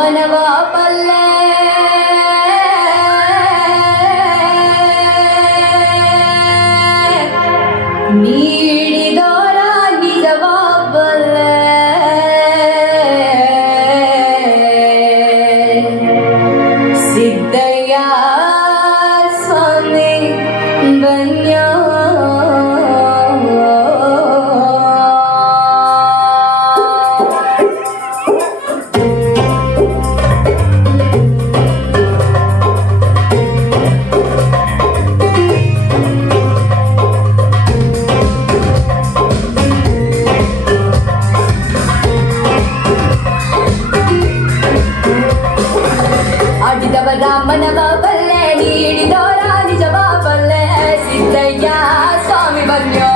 ರಾಮನವ ಪಲ್ಲೆ ನೀಡಿದೋರ ನಿಜವ ಬಲ್ಲೆ ಸಿದ್ದಯ್ಯ ಸ್ವಾಮಿ ಬನ್ಯ ರಾಮನವ ಬಲ್ಲೆ ನೀಡಿದೋರ ನಿಜವ ಬಲ್ಲೆ ಸಿದ್ದಯ್ಯ ಸ್ವಾಮಿ ಬನ್ಯೋ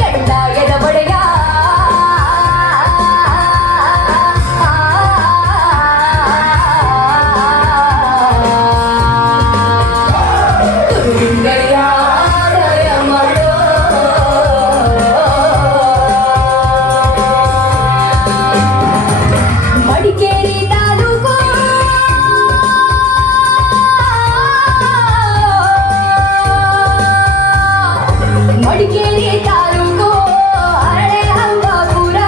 ಕಂದಾಯದ ಒಡೆಯ ಗುರುವಿಂಗಯ್ಯ ದಯ ಮಾಡೋ ಮಡಿಕೇರಿ ತಾಲೂಕು ಮಡಿಕೇರಿ ತಾಲೂಕು ಹರಳೆ ಅಂಬಾಪುರ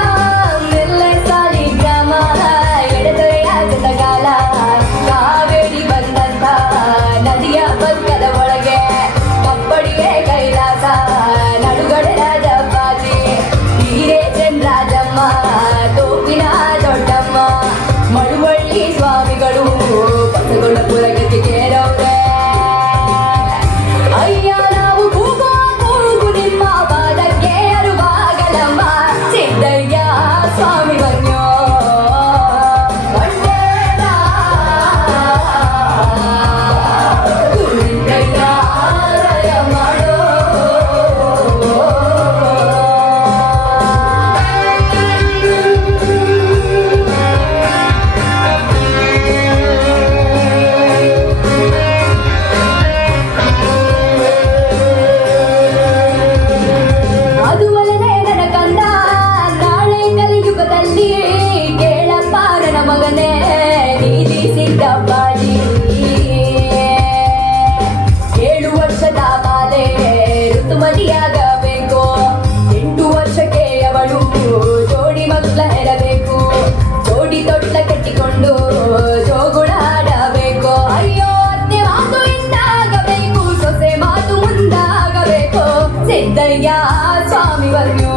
ನೆಲ್ಲೆ ಸಾಲಿ ಗ್ರಾಮ ಎಡದೊರೆಯ ಜತಗಾಲ ಕಾವೇರಿ ಬಂದಂತ ನದಿಯ ಪಕ್ಕದ ಒಳಗೆ ಕಪ್ಪಡಿಗೆ ಕೈಲಾಸ ನಡುಗಡೆ ರಾಜಪಾಜಿ ಹೀರೆ ಚಂದ್ರಾಜಮ್ಮ ತೋಪಿನ ದೊಡ್ಡಮ್ಮ ಮಳುವಳ್ಳಿ ಸ್ವಾಮಿಗಳು ಪಸಗೊಳ್ಳಪುರಗತಿ ಕೇರವ್ರೆ ಅಯ್ಯ ನಾವು ಕೂಗು ನಿಮ್ಮ ಪಾದಕ್ಕೆ ಅರುವಾಗಲಮ್ಮ ಸಿದ್ದಯ್ಯ ಸ್ವಾಮಿ ಬನ್ಯೋ ಗುರುವಿಂಗಯ್ಯ ದಯ ಮಾಡೋ ಅದುವಲ್ಲದೆ ನನ್ನ ಕಂದ ನಾಳೆ ಕಲಿಯುಗದಲ್ಲಿ ಕೇಳಪ್ಪ ನನ್ನ ಮಗನೇ ನೀತಿ ಸಿದ್ದಪ್ಪಾಜಿ 7 ವರ್ಷದ ಬಾಲೆ ಋತುಮತಿಯಾಗಬೇಕು 8 ವರ್ಷಕ್ಕೆ ಅವಳು ಜೋಡಿ ಮಕ್ಕಳ ಹೆರಬೇಕು ಜೋಡಿ ತೊಟ್ಲ ಕಟ್ಟಿಕೊಂಡು ಜೋಗುಳ ಆಡಬೇಕು ಅಯ್ಯೋ ಅತ್ತೆ ಮಾತು ಹಿಂದಾಗಬೇಕು ಸೊಸೆ ಮಾತು ಮುಂದಾಗಬೇಕು ಸಿದ್ದಯ್ಯ ಸ್ವಾಮಿ ಬರ್ಯೋ